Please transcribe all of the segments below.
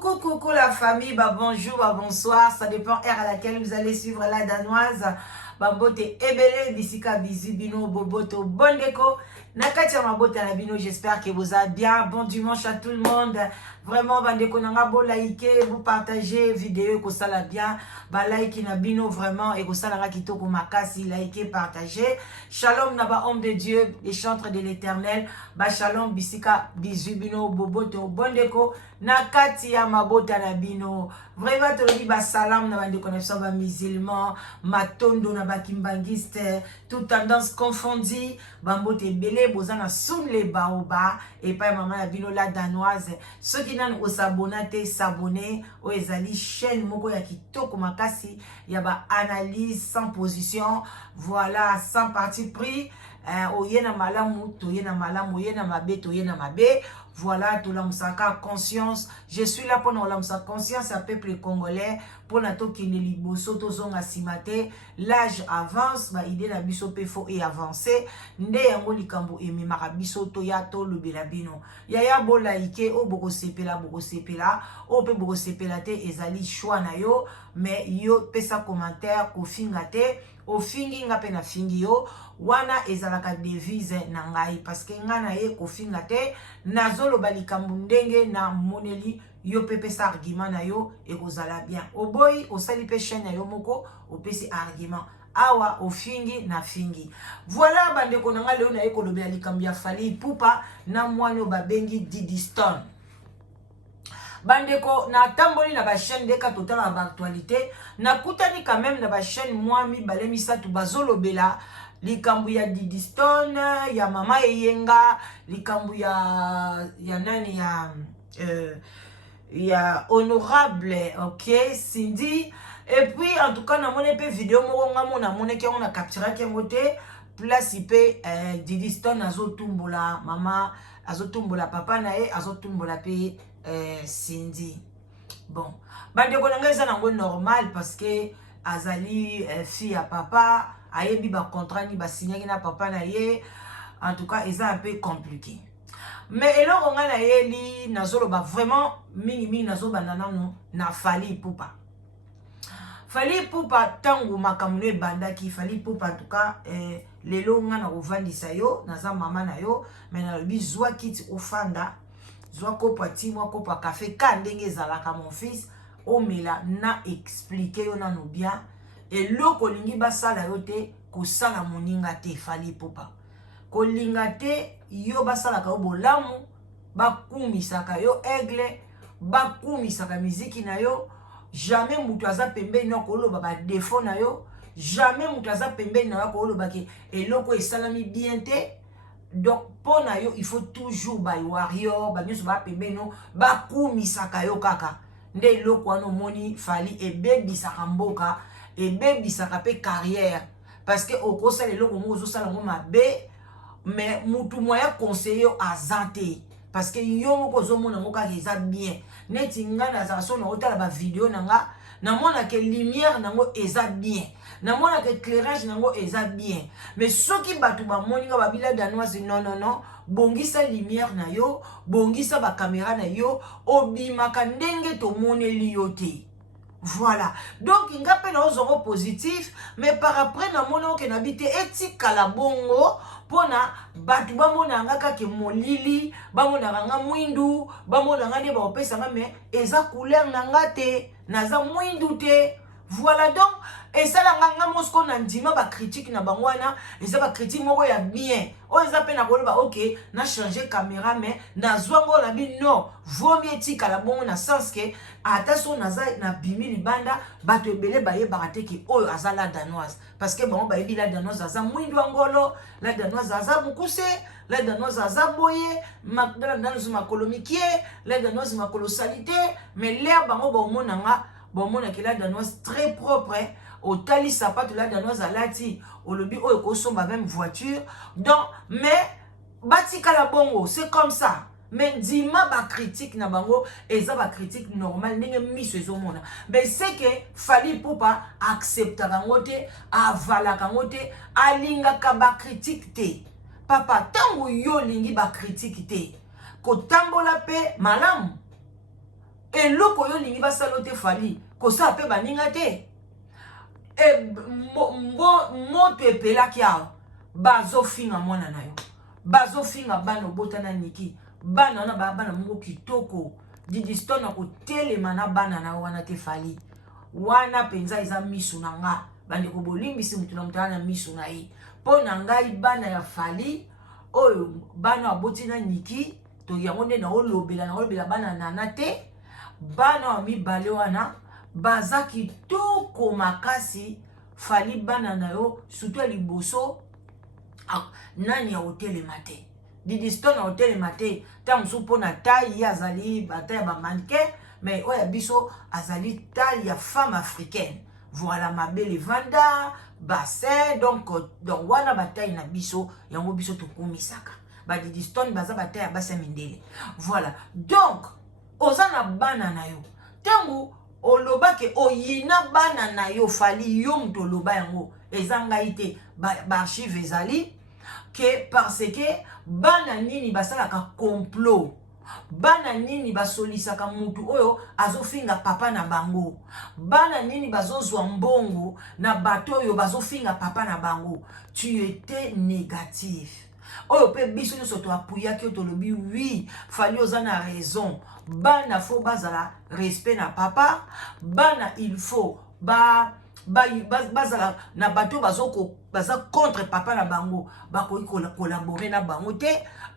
Coucou la famille, bah bonjour, bah bonsoir, ça dépend heure à laquelle vous allez suivre la danoise. Bambote ebele bisika bizu bino boboto bondeko. Nakati ya mabota na bino, j'espère que vous allez bien. Bon dimanche à tout le monde. Vraiment bandeko nanga bo liker, vous partagez vidéo ko sala bien. Ba like na bino vraiment et ko sala nga kitoko makasi, liker, partager. Shalom na ba homme de Dieu, les chantres de l'Éternel. Ba shalom bisika bizu bino boboto bondeko. Nakati ya mabota na bino. Vraiment tolobi ba salam na bandeko na biso ba musulman, matondo na ba kimbangiste, toute tendance confondue, bambote belé bozana soum les baoba et pas maman na bino la danoise. Ceux qui n'ont s'abonner, s'abonner au ezali chaîne moko ya kitoko makasi, ya ba analyse sans position, voilà, sans parti pris. Oyena malamu, toyena malamu, oyena mabe, toyena mabe. Voilà, tout l'amsaka conscience. Je suis là pour nous l'amsaka conscience à peuple congolais. Pour nato qui ne liboso to zonga simate. L'âge avance, ba idée na biso pe faut et avancer. Nde yango likambo emi marabiso to ya to lobela bino. Yaya bo laike o boko sepela o pe boko sepela te ezali choix na yo, mais yo pesa commentaire ko fingate. O fingi nga pe na fingi yo wana ezalaka devise na ngai parce que nga na ye ko finga te nazolo balikambu ndenge na moneli yo pepe sa argument na yo e kozala bien oboyi osali pe chaîne na yo moko opesi argument awa o fingi na fingi. Voilà bandeko na nga leo na ye kolobela likambu ya Fally Ipupa na mwani babengi Diddy Stone. Bandeko na tamboli na ba chaîne deka total na ba actualité na kutani quand même na ba chaîne mwami balemisa tu bazolobela likambu ya Diddy Stone ya mama eyenga likambu ya nani ya honorable ok Cindy et puis en tout cas na mone pe vidéo moko ngamo na mone ke on a capturé ke ngote place ipe Diddy Stone azotumbola mama azotumbola papa na ye azotumbola pe Cindy. Bon, bandeko nanga eza nango normal parce que azali fille à papa, ayebi ba contrat ni ba signé na papa na ye. En tout cas, eza un peu compliqué. Mais eloko nga na ye li nazolo ba vraiment mingi nazo banana no na Fally Ipupa. Fally Ipupa tangu makamno e bandaki Fally Ipupa en tout cas lelo nga na kovandisa yo naza mama na yo mais na lobi zwa kiti ofanda zwa kopa ti mwa kopa café ka ndenge ezalaka mon fils omela na expliquer yo nano bien et loko lingi basala yo te kosala moninga te Fally Ipupa kolinga te yo basalaka yo bolamu bakumisaka yo aigle bakumisaka miziki na yo jamais mutu aza pembeni na koloba ba défaut na yo jamais mutu aza pembeni na yo koloba ke eloko esalami bien te. Donc pour na yo il faut toujours ba warrior ba nyoso ba pembeno ba kumisaka yo kaka nde eloko wana moni Fally ebebisaka mboka ebebisaka pe carrière parce que okosala eloko mo ozosala mo mabe mais mutu moya conseiller azante parce que yo moko ozomona ngo kaka eza bien neti nga na za so na otala ba vidéo nanga na mona ke lumière nango eza bien na mona ke éclairage nango eza bien mais soki batu ba moninga ba bila danoise non bongisa lumière na yo bongisa ba caméra na yo obimaka ndenge to moneli yo te. Voilà, donc il n'y a pas de positif, mais par après, na mono ke nabite etika la bongo, pona batu ba mona ngaka ke molili, ba mona nga mwindu, ba mona nga ne ba opesa nga me eza couleur na ngate, naza mwindu te. Voilà donc, et ça la nga mosko na ndima ba critique na bangwana, et ça ba critique moko ya bien. O eza pe na koloba OK, na changer caméra mais na zwango na bi non, vaut mieux tika la bongo na sens que attention naza na bimi libanda bato ebele baye barate ki oyo aza la danoise parce que bon bayebi la danoise aza mwindu angolo, la danoise aza mukuse, la danoise aza boye, la danoise makolo mikie, la danoise makolo salité, mais l'air bango ba omonanga bon mon la danoise très propre au tali sapato la danoise à lati au lobby au kosomba même voiture donc mais batika la bongo c'est comme ça mais dima ba critique na bango eza ba critique normal ndenge miso ezomona mais c'est que Fally Ipupa accepta kangote avala kangote alinga ka ba critique te papa tango yo lingi ba critique te ko tambola pe malamu eloko yo lingi basala te fali kosala mpe baninga te moto epelaki awa bazofinga mwana na yo bazofinga bana obotana niki bana wana bana moko kitoko Didi Stone akotelema na bana na wana te fali wana penza eza misu na nga bandeko bolimbisi mutu na mutu na misu na ye mpo na ngai bana ya fali oyo bana aboti na niki to yango nde naolobela bana nana te bana wa mibale wana baza kitoko makasi fali bana na yo surtout ya liboso nani ya otelema te Didi Stone na otelema te ta mosusu mpo na taille azali bata ya bamannequin mais oyo ya biso azali taille ya femme africaine voilà mabele vanda bassin donc wana bataille na biso yango biso tokumisaka Didi Stone baza bataille ya bassin mindele voilà donc oza na bana na yo ntango olobake oyina bana na yo fali yo mutu oloba yango eza ngai te baarchive ezali ke parce que bana nini basalaka complot bana nini basolisaka mutu oyo azofinga papa na bango bana nini bazozwa mbongo na bato oyo bazofinga papa na bango tu étais négatif oyo pe biso nyonso toapuyaki yo tolobi oui fali oza na raison bana faut bazala respect na papa bana il faut bazala na bato baza contre papa na bango bakoki collaborer na bango te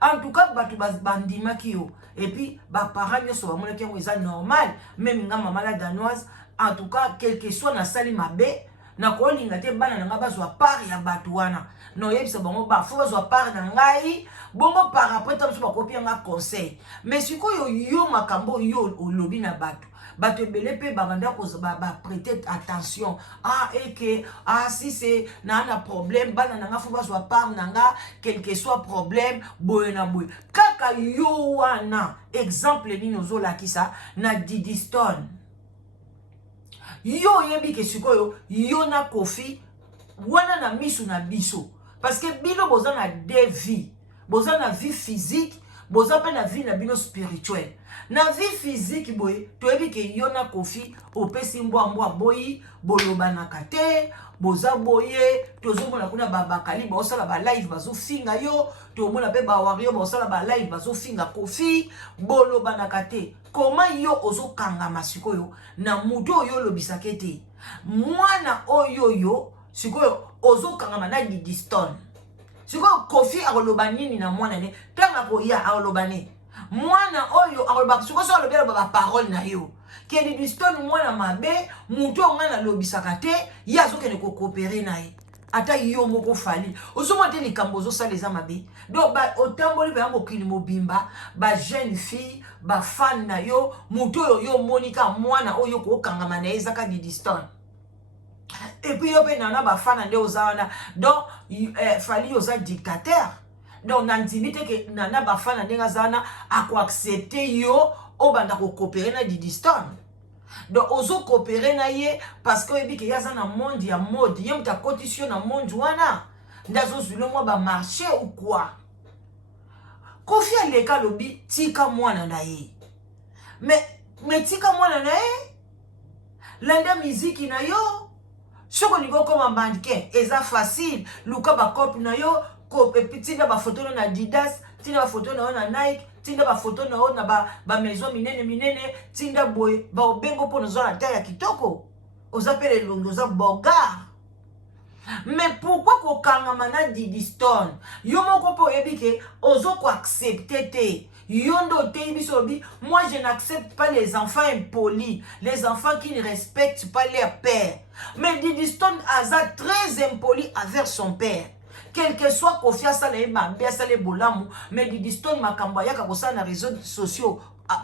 en tout cas bato bandimaki yo et puis baparents nyonso bamonaki yango eza normal même nga mama la danoise en tout cas quel que soit nasali mabe nakolinga te bana na nga bazwa part ya bato wana noyebisa bango bafo bazwa part na ngai bongo par après ta mosusu bakopi yanga conseil mais sikoyo yo makambo yo olobi na bato bato ebele mpe babanda baprêter attention eke si c'est na problème bana na nga fo bazwa part na nga quel que soit problème boye na boye kaka yo wana exemple nini ozolakisa na Didi Stone yo yebi ke sikoyo yo na Kofi wana na misu na biso parce que bino boza na deux vies boza na vie physique boza pe na vie na bino spirituelle na vie physique boye toyebi ke yo na Kofi opesi mbwa boyi bolobanaka te boza boye tozomona kuna bakali baosala ba live bazofinga yo tomona pe bawario baosala ba live bazofinga Kofi bolobanaka te koma yo ozokangama sikoyo na mutu oyo olobisaka te mwana oyo sikoyo ozokangama na Didi Stone sikoyo Kofi akoloba nini na mwana ne tanga koya akoloba ne mwana oyo akoloba sikoyo so alobela ba parole na yo ke Didi Stone mwana mabe mutu onga na lobisaka te ya azokende ko coopérer na ye ata yo moko fali ozomwa te likambo ozosala eza mabe donc otamboli ba mokili mobimba ba jeune fille ba fan na yo mutu oyo yo monika mwana oyo kokangama na ezaka Didi Stone et puis yo pe nana ba fan nde ozawana donc fali oza dictateur donc nandimi te ke nana ba fan nde ngazana ako accepter yo obanda ko coopérer na Didi Stone donc ozo coopérer na ye parce que oyebi ke yaza na monde ya mode ye muta cotisation na monde wana ndazo zule mwa ba marché ou quoi Kofi aleka lobi tika mwana na ye mais tika mwana na ye landa miziki na yo soko niko koma mannequin eza facile luka ba copie na yo tinda ba photo na Adidas tinda ba photo na na Nike tinda ba photo na ba maison minene tinda boy ba obengo po nozo na taille ya kitoko ozapele londo za bogar mais pourquoi kokangama na Didi Stone yo moko po yebike ozo ko accepter te yondo te bisobi moi je n'accepte pas les enfants impolis les enfants qui ne respectent pas leur père mais Didi Stone aza très impoli envers son père quel que soit Kofi asala mabe asala bolamu mais Didi Stone makambo yaka kosala na réseaux sociaux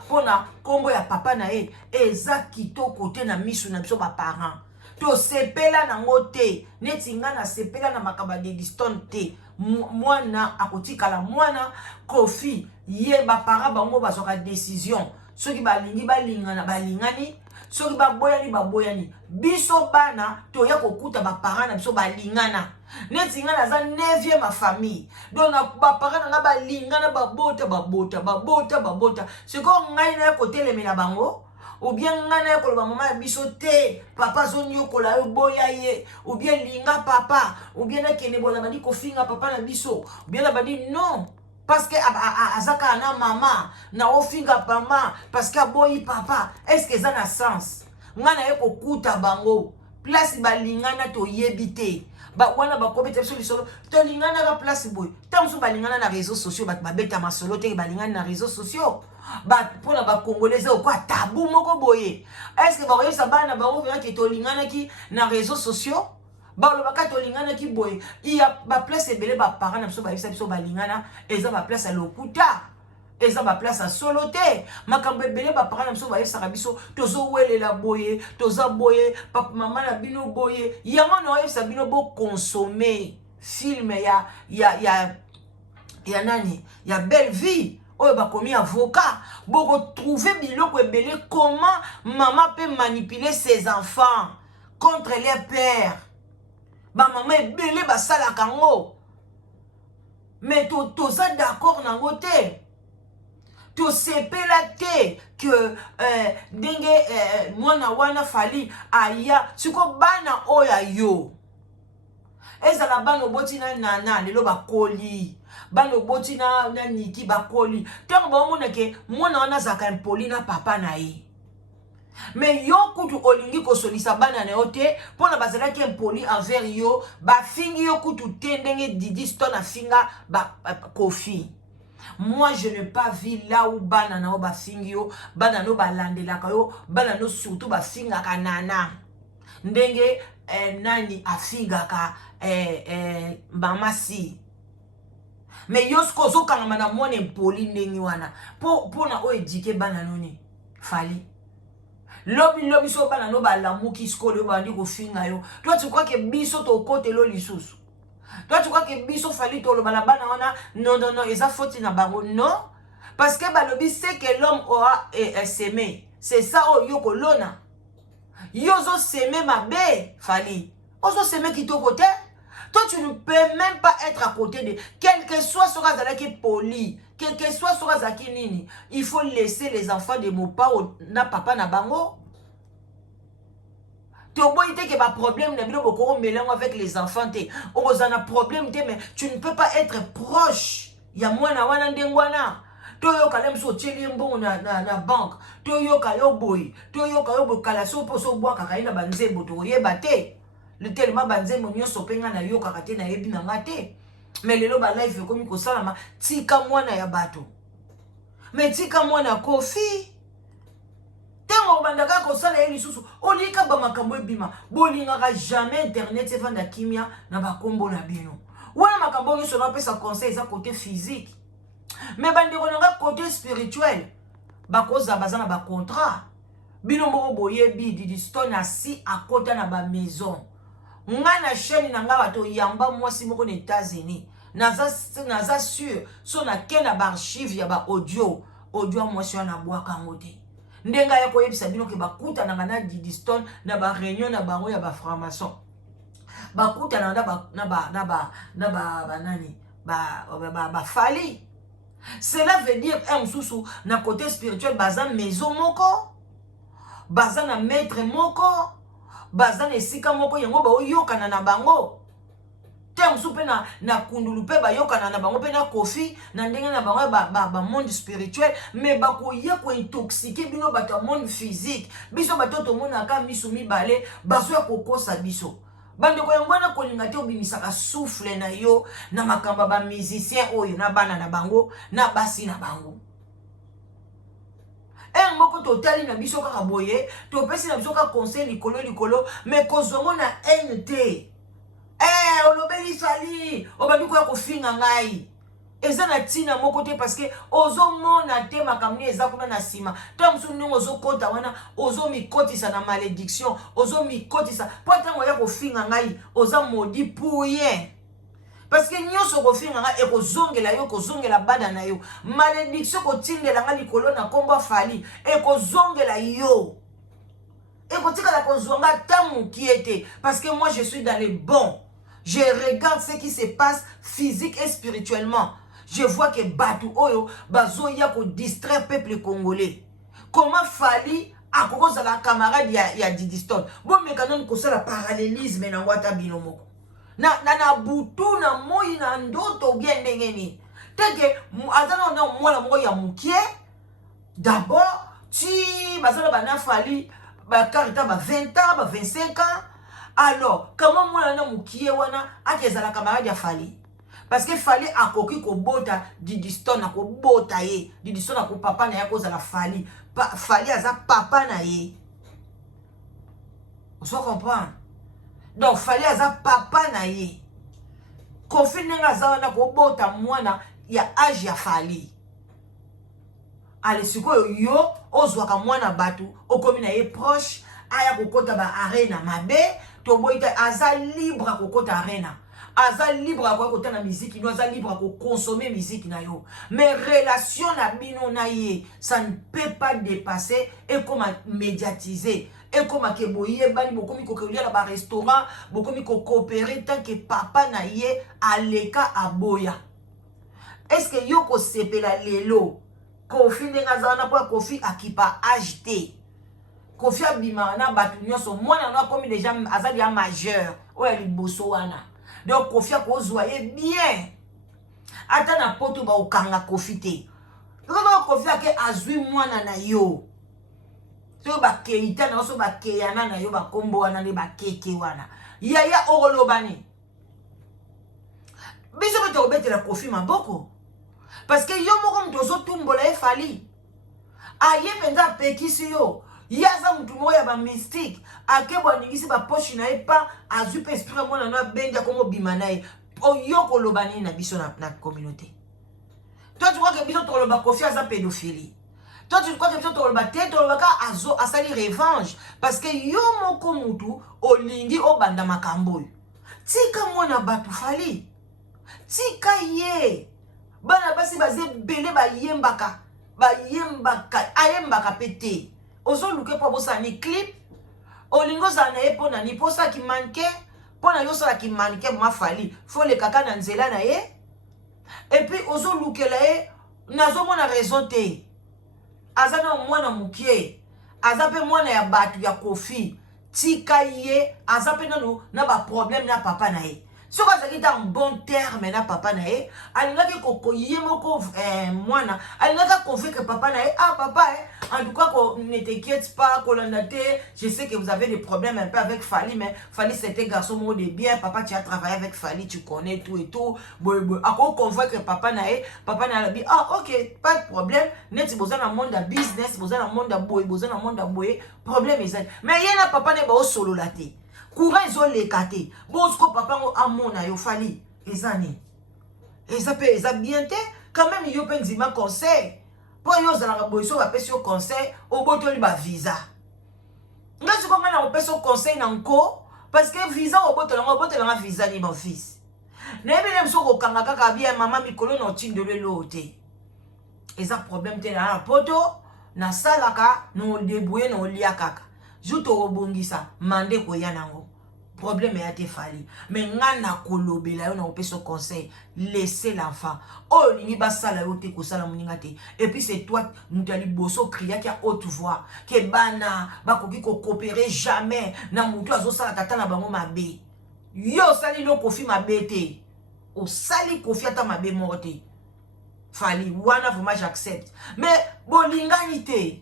pona kombo ya papa na ye eza kitoko te na misu na biso ba parents to sepela nango te neti nga na sepela na makamba Didi Stone te mwana akotikala mwana Kofi ye ba para bango bazoka décision soki balingi balingana balingani soki baboyani biso bana to ya kokuta ba para na biso balingana neti nga naza 9e ma famille donc ba para na balingana babota siko ngai na kotelemela bango ou bien ngana yoko ba mama biso te papa zoni yoko la yo boya ye ou bien linga papa ou bien na kene bona bandi ko finga papa na biso ou bien na bandi non parce que azaka na mama na ofinga papa parce que boyi papa est-ce que ça na sens ngana yoko kuta bango place balingana to yebite ba wana ba kobeta biso lisolo to lingana ka place boy tamso balingana na réseaux sociaux ba beta masolo te balingana na réseaux sociaux ba pona ba congolais o quoi tabou moko boye est-ce que ba yesa bana ba overa ki to lingana ki na réseaux sociaux ba lo baka to lingana ki boye il y a ba place ebele ba parents na biso ba yesa biso balingana eza ba place à lokuta eza ba place à solote makambo ebele ba parents na biso ba yesa biso tozo welela boye toza boye papa mama na bino boye yango no yesa bino bo consommer film ya nani ya belle vie oyo bakomi avocat boko trouver biloko ebele comment maman peut manipuler ses enfants contre les pères ba maman ebele basalaka ngo mais toza d'accord nango te tosepela te que ndenge mwana wana fali aya siko bana oya yo ezala bana oboti na nana lelo bakoli bana oboti na niki bakoli tango baomona ke mwana wana azalaka impoli na papa na ye mais yo kutu olingi kosolisa bana na yo te mpona bazalaki impoli envers yo bafingi yo kutu te ndenge Didi Stone afinga Kofi. Moi, je n'ai pas vu là où banana ba fingio, banano ba landelaka yo, banano surtout ba fingaka nana. Ndenge nani afingaka mama si. Mais yo skozo kanga na mwana impoli ndenge wana. Po na o edike banano ni. Fali. Lobi so banano ba lamuki skolo ba ndi ko finga yo. Toi tu crois que biso to kote lo lisusu. Toi, tu crois que biso fali to lo balabana wana non, eza faute na bango non parce que balobi c'est que l'homme aura s'aimer. C'est ça oh yoko lona. Yozo s'aimer ma bé fali. Ozo s'aimer qui to côté. Toi tu ne peux même pas être à côté de quel que soit ce gars qui est poli, quel que soit ce gars qui nini. Il faut laisser les enfants de mon papa na papa na bango. Tu as que ma problème avec les enfants. Tu as un problème, mais tu ne peux pas être proche. Il y a moi, toyo kalem so tcheli mbongo na banque toyo kayo boy kalaso poso bwa kakaina banzembo to yeba te le tellement banzembo nyoso penga na yo kakate na yebi na ngate mais lelo ba live komi ko salama tika mwana ya bato mais tika mwana Kofi tengo bandaka ko sala yeli susu olika ba makambo ebima bolingaka jamais internet evanda kimia na bakombo na bino wana makambo nyoso na pesa conseil za côté physique. Mais bandeko nanga côté spirituel bakoza bazana ba contrat bino moko boyebi Didi Stone asi akota na ba maison nga na chaîne nanga bato yamba mwasi moko na États-Unis naza sûr so na kena ba archive ya ba audio mwasi na bwaka ngote ndenga ya koyebisa bino ke bakuta nanga na Didi Stone na ba réunion na bango ya ba franc-maçon bakuta ba fali. Cela veut dire un sous na côté spirituel bazan maison moko bazan na maître moko bazan esika moko yango ba oyokana na bango te msupe na kundulu pe ba yokana na bango pe na Kofi na ndenge na bango ba monde spirituel mais ba ko ye ko intoxiquer bino ba ta monde physique biso ba to mona ka misu mibale baso ya kokosa biso bande ko yangwana ko linga te obimisaka souffle na yo na makamba ba musicien oyo na bana na bango na basi na bango moko totali na biso kaka boye to pesi na biso ka conseil likolo mais kozongo na NT olobeli fali obandi ko ya kofinga ngai eza na tina moko te parce que ozo mona te makamni eza kuna na sima to msu ndongo ozo kota wana ozo mikotisa na malédiction ozo mikotisa po tango ya kofinga ngai oza modi pouye parce que nyoso kofinga ngai ekozongela yo kozongela bada na yo malédiction kotindela ngai likolo na kombo fali ekozongela yo ekotika la kozonga tamu qui était parce que moi je suis dans les bons. Je regarde ce qui se passe physique et spirituellement. Je vois que Batu Oyo, Bazo Yako distrait le peuple congolais. Comment Fali akokoza la camarade ya Didiston. Bon mekanon kosala parallélisme na wata bino moko. Na butu na moi na ndoto bien ndengeni. Teke azana na mwana moko ya mukie. D'abord, ti bazana bana fali ba karita ba 20 ans, ba 25 ans. Alors, comment mwana na mukie wana akezala camarade ya fali? Parce que fali akoki ko bota Didiston na ko bota ye. Didiston na ko papa na ya kozala fali. Fali aza papa na ye. Vous comprenez? Donc fali aza papa na ye. Kofi nenga za wana ko bota mwana ya âge ya fali. Ale sikoyo yo ozwaka mwana batu okomi na ye proche aya kokota ba arena mabe to boita aza libre kokota arena. Aza libre à côté na musique, il aza libre à consommer musique na yo. Mais relation na bino na ye, ça ne peut pas dépasser et comme médiatiser. Et comme que boye bani bokomi ko kolia na ba restaurant, bokomi ko coopérer tant que papa na ye aleka aboya. Est-ce que yo ko sepela lelo? Kofi ndenga za na kwa Kofi akipa agité. Kofi abima na batu nyonso mwana na komi déjà azali ya majeur. Oya liboso wana. Donc Kofi a kozwaye bien. Ata na poto ba okanga Kofi te. Parce Kofi a ke azui mwana na yo. So ba keita na so ba keyana na yo ba kombo wana ne ba keke wana. Yaya orolobani. Biso beto obete la Kofi maboko. Parce que yo moko mtozo tumbola e fali. Aye penza pekisi yo. Yaza mtu moya ba mystique akebwa ningisi ba poche na epa azupe esprit mwana na benja komo bimanae oyoko lobani na biso na communauté. Toi tu crois que biso to loba Kofi aza pédophilie. Toi tu crois que biso to loba te to loba azo asali revanche parce que yo moko mutu olingi obanda makambo. Tika mwana batu fali. Tika ye. Bana basi baze bele ba yembaka ayembaka pete. Ozo luke po bosani clip olingo za na ye pona ni posa ki manke pona yo sala ki manke ma fali fo le kaka na nzela na ye et puis ozo luke la ye nazo mona raison te azana mwana mukie azape mwana ya batu ya Kofi tika ye azape na ba problème na papa na ye. Si vous avez un bon terme na papa na ye, alingaki koko yemoko mwana, alingaki confier que papa na ye, ah papa en tout cas ne t'inquiète pas kolondate, je sais que vous avez des problèmes un peu avec Fali, mais Fali c'était garçon mot de bien, papa tu as travaillé avec Fali, tu connais tout et tout. À quoi confier que papa na dit ah OK, pas de problème, net besoin dans monde de business, besoin dans monde de boy, besoin dans monde de boy, problème est mais yena papa ne ba o solo laté. Courant ils ont les kate. Bon, ce que papa a mon a yo fali. Ezani. Et ça peut, ça bien te. Quand même, yo pen zima conseil. Pour yo zala boiso va pesi au conseil. Au boto li ba visa. Nga si comme na pesi au conseil nanko. Parce que visa au boto la visa ni mon fils. Nebi nem so ko kanga kaka bien maman mikolo no tin de le te. Et ça problème te na poto. Na salaka no debouye no lia kaka. Juto robongisa mande ko yanango. Problème est à te fali. Mais ngana kolobela yo na opeso conseil. Laissez l'enfant. Oh, ni ba sala yo te ko sala muninga te. Et puis c'est toi mutali boso kriya ki a haute voix. Ke bana ba koki ko coopérer jamais na mutu azo sala kata na bango mabe. Yo sali no Kofi mabe te. O sali Kofi ata mabe morte. Fali wana vraiment j'accepte. Mais bolingani te.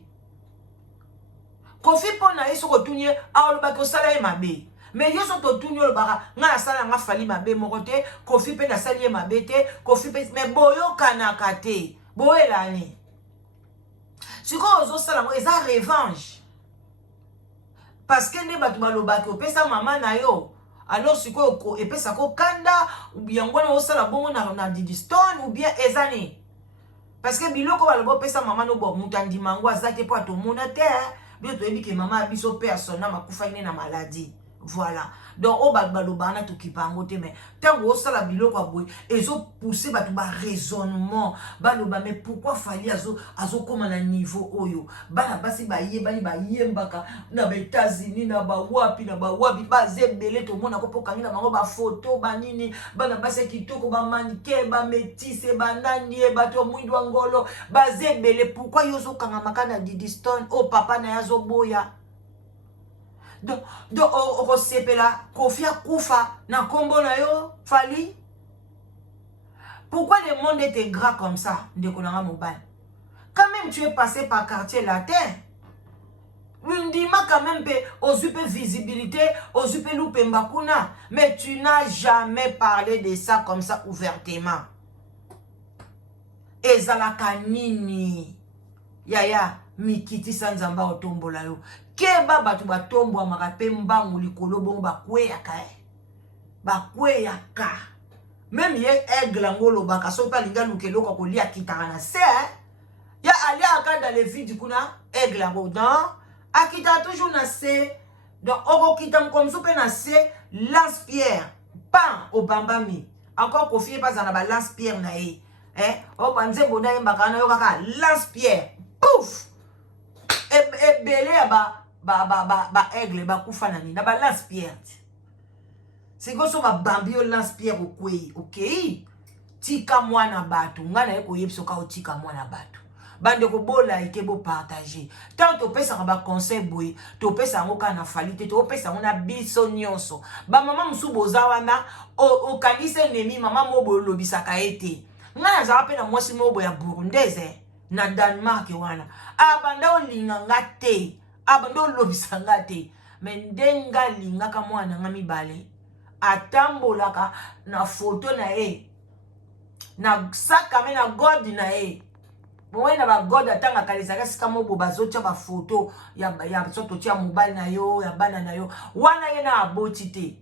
Kofi pona yeso ko tunye a lo ba ko sala e mabe. Mais yo so to tunyo baka nga sala nga fali mabe morote Kofi pe na sali mabe te Kofi pe mais boyo kanaka te boyela ni siko ozo sala mo eza revanche parce que ne batu baloba ko pesa mama na yo alors siko ko epesa ko kanda ou bien ngwana osala bongo na Didiston ou bien ezani parce que biloko baloba pesa mama no bo mutandi mango azate po atomona te bien to ebi ke mama biso personne na makufa ine na maladie. voilà. Donc o balobana to kipango te mais tango sala biloko aboy ezo pousser ba to ba raisonnement baloba mais pourquoi fallait azo koma na niveau oyo bana basi ba yembaka na ba États-Unis na ba wapi ba zebele to mona ko pokangi na bango ba photo ba nini bana basi kitoko ba manike ba métisse ba nani ba to mwindwa ngolo ba zebele pourquoi yozo kanga makana Diddy Stone o papa na yazo boya. Donc Rosepela, Kofia Koufa, na kombo na yo, Fali. Pourquoi le monde était gras comme ça, de Konanga Mobile? Quand même tu es passé par quartier latin. Windima quand même aux visibilité, aux loupé mbakuna. Mais tu n'as jamais parlé de ça comme ça ouvertement. Ezalaka nini. Yaya, mikiti sanzamba otombola yo. Keba batu batombo amakape mbangu likolo bongo bakweyaka bakweyaka même ye aigle ngolo baka sopa linga lukeloko kolia kitaka na se ya alia aka dans les vides kuna aigle ngo non akita toujours na se donc oko kita comme sope na se lance pierre pan obambami encore confie pas na ba lance pierre na e o banze bona yembaka na yo kaka lance pierre pouf e belé ba aigle ba kufa nani na ba lance pierre c'est comme ça ba bambio lance pierre okwei okay tika mwana batu ngana yeko yebso ka otika mwana batu bande ko bola ikebo partager tant to pesa ba conseil boy to pesa ngoka na falite to pesa ngona biso nyonso ba mama musuboza wana o kanise nemi mama mobo lobisaka ete ngana za pe na mwasi mobo ya burundese na Denmark wana abanda olinga ngate abando lobisa ngate mendenga linga ka mwana nga mibale atambolaka na photo na e na saka me na god na e mwana ba god atanga kalisaka sika mobo bazocha ba photo ya soto tia mobile na yo ya bana na yo wana ye na aboti te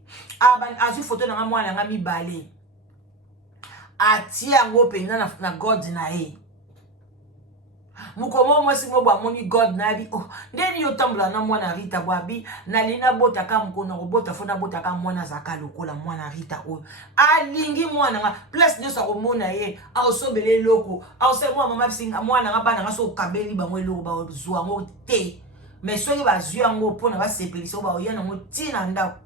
azu photo na mwana nga mibale atia ngo penza na god na e mukomo mwasi mobo amoni god na bi oh ndeni yo tambula na mwana Rita bwabi na lina bota ka mkono robota fona bota ka mwana zaka lokola mwana Rita o alingi mwana nga plus nyo sa komona ye a osobele loko a ose mama singa mwana nga bana nga so kabeli ba mwe loko ba zuwa ngo te mais soki ba zuwa ngo pona ba sepelisa ba oyana ngo tina ndako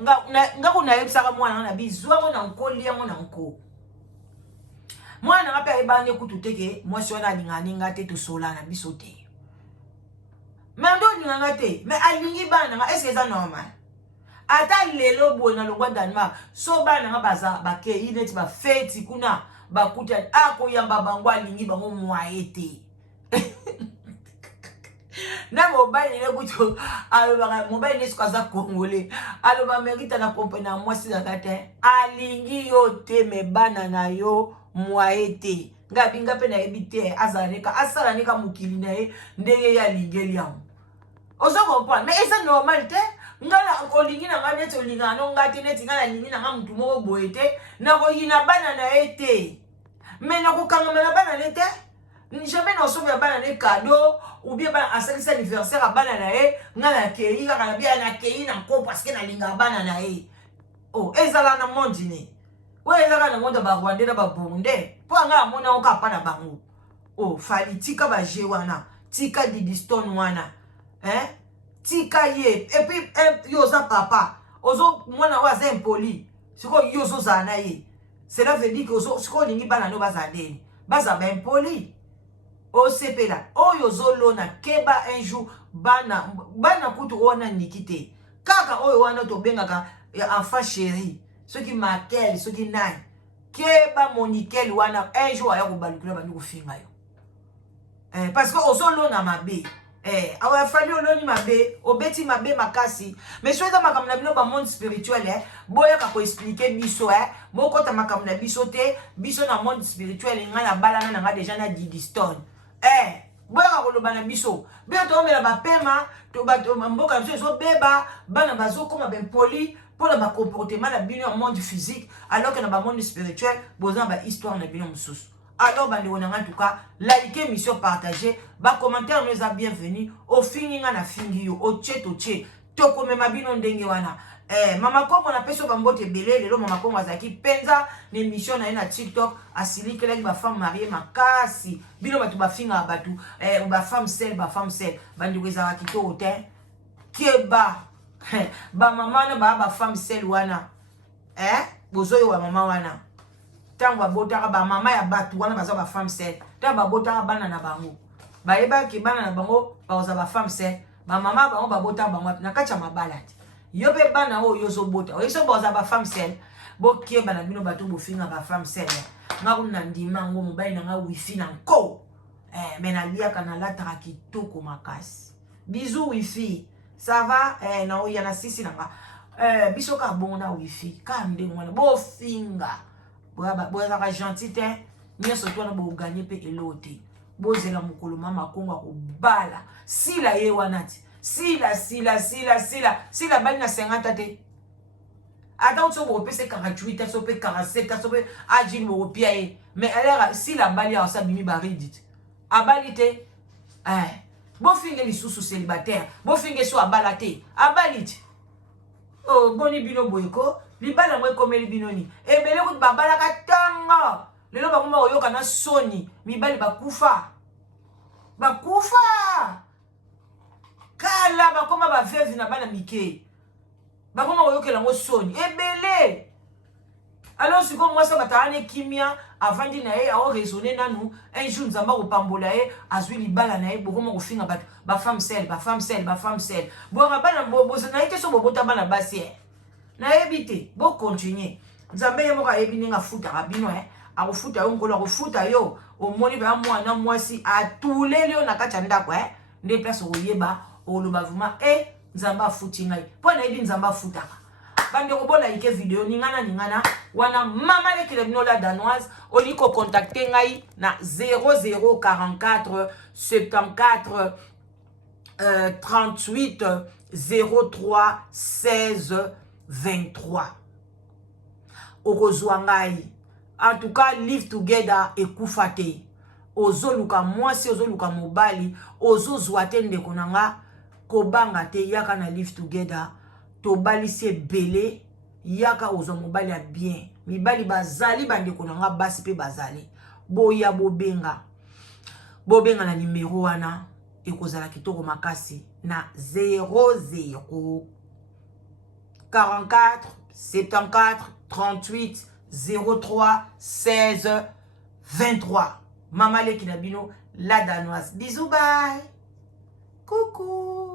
nga kuna yebisaka mwana na bi zuwa ngo na nkoli yango na nko mwana nga pe ebane kutu teke mwasi wana alingani ngate to sola na biso te mais ndo alinganga te mais alingi bana nga est-ce que ça normal ata lelo bona longwa Denmark so bana nga baza bake ineti ba feti kuna bakuta akoyamba bango alingi bango mwaye te na mobile ile kuto aloba mobile ne sikaza congolais aloba merita na compagnie na mwasi na kate alingi yo te me bana na yo mwaete ngabinga pe na ebite azaleka asalanika mukili na ye ndenge ya lingeli yango ozo comprendre mais c'est normal te ngala olingi na ngane to linga no ngati neti ngala lingi na nga mutu moko boete na ko yina bana na ete mais na ko kanga na bana na ete jamais na sobe bana ne cadeau ou bien bana asalisa anniversaire a bana na e ngala kei kaka na bien na kei na ko parce que na linga bana na e oh ezala na mondine ouais là na ngonda ba Rwanda na ba Burundi po nga mona oka pa na bango oh fali tika ba je wana tika Diddy Stone wana tika ye et puis yoza papa ozo mwana wa za impoli siko yozo za na ye cela veut dire que ozo siko lingi bana no bazadeni baza ba impoli o sepela o yozo lona keba un jour bana kutu wana nikite kaka oyo wana to bengaka enfant chéri ceux qui maquellent, ceux qui n'aiment. Keba monikel wana un jour aya kobalukula bandi kofinga yo. Parce que osolo na mabe. Awa fali oloni mabe, obeti mabe makasi. Mais soza makamna bino ba monde spirituel boya ka ko expliquer biso moko ta makamna biso te, biso na monde spirituel nga na balana na nga déjà na Diddy Stone. Boya ka koloba na biso. Bien to mela ba pema, to ba mboka biso so beba, bana bazo koma ben poli. Pour le comportement na bino en monde physique alors que dans le monde spirituel besoin ba histoire na bino mususu alors bandi wonanga en tout cas like mission partager ba commentaire nous a bienvenue au fini nga na fingi yo o tche toko mema bino ndenge wana. Mama Kongo na peso bambote belé lelo mama Kongo azaki penza na émission na ye na TikTok asili kelaki ba femme mariée makasi bino batu bafinga batu ba femme seule bandiko ezaka kitoko te keba ba mama na ba femme seule wana bozoyo wa mama wana tango abotaka ba mama ya batu wana baza ba femme seule tango babotaka bana na bango bayeba ki bana na bango baza ba femme seule ba mama bango babotaka bango na kati ya mabala yo pe bana o yo zo bota o so boza ba femme seule bo keba na bino bato bofinga ba femme seule ngako na ndima ngo mobali na nga wifi na nko mais na liaka na lataka kitoko makasi bisous wifi ça va na o yana sisi na nga biso ka bon na wifi ka ndenge wana bo finga bo za ka gentil te nyeso to na bo gagner pe elote bo zela mukolo mama Kongo ko bala sila ye wanati sila bali na 50 te ata utso bo pese 48 so pe 47 so pe ajin bo pia e mais alors sila bali a sa bimi baridit abali te bo finge li susu célibataire bo finge so abala te abalit oh boni bino boyko li bala mwe komeli binoni ebele ko babala katanga lelo bakuma oyoka na soni mibali bakufa kala bakoma ba veuve na bana mike bakoma oyokela ngo soni ebele alors siko mwasa batane kimia avandi na ye a raisonner nanu un jour nzamba ko pambola ye azwi libala na ye bokoma ko finga bato ba femme seule bora bana boboza na ite so bobota bana basi na ebite bo continuer nzambe ye moka ebi ninga futa bino akufuta yo ngolo akufuta yo omoni ba mwana mwasi atuleli yo na kati ya ndako nde place oyeba oloba vuma nzamba futi ngai po na ebi nzamba futaka bande ko bola ike video ningana wana mama lekile bino la danoise oliko contacter ngai na 0044 74 38 03 16 23 okozwa ngai en tout cas live together ekufa te ozoluka mwasi ozoluka mobali ozozwa te ndeko nanga kobanga te yaka na live together tobalisi ebele yaka ozwa mobali ya bien mibali bazali bandeko nanga basi pe bazali boya bobenga na numero wana ekozala kitoko makasi na 00 44 74 38 03 16 23 Mama Leki Nabino, la danoise. Bisous, bye. Coucou.